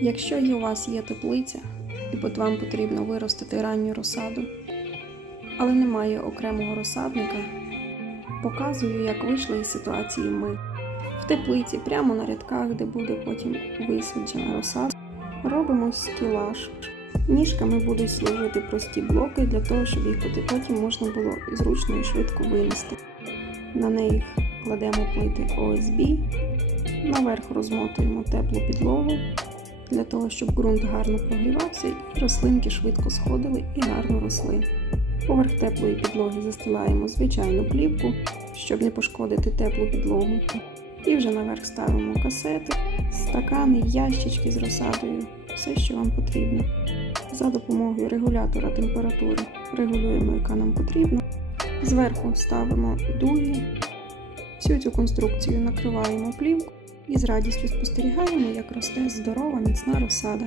Якщо у вас є теплиця, і от вам потрібно виростити ранню розсаду, але немає окремого розсадника, показую, як вийшли із ситуації ми. В теплиці, прямо на рядках, де буде потім висаджена розсада, робимо стілаж. Ніжками будуть служити прості блоки для того, щоб їх потім можна було зручно і швидко винести. На неї кладемо плити ОСБ, наверх розмотуємо теплу підлогу для того, щоб ґрунт гарно прогрівався і рослинки швидко сходили і гарно росли. Поверх теплої підлоги застилаємо звичайну плівку, щоб не пошкодити теплу підлогу. І вже наверх ставимо касети, стакани, ящички з розсадою, все, що вам потрібно. За допомогою регулятора температури регулюємо, яка нам потрібна. Зверху ставимо дуги. Всю цю конструкцію накриваємо плівку і з радістю спостерігаємо, як росте здорова міцна розсада.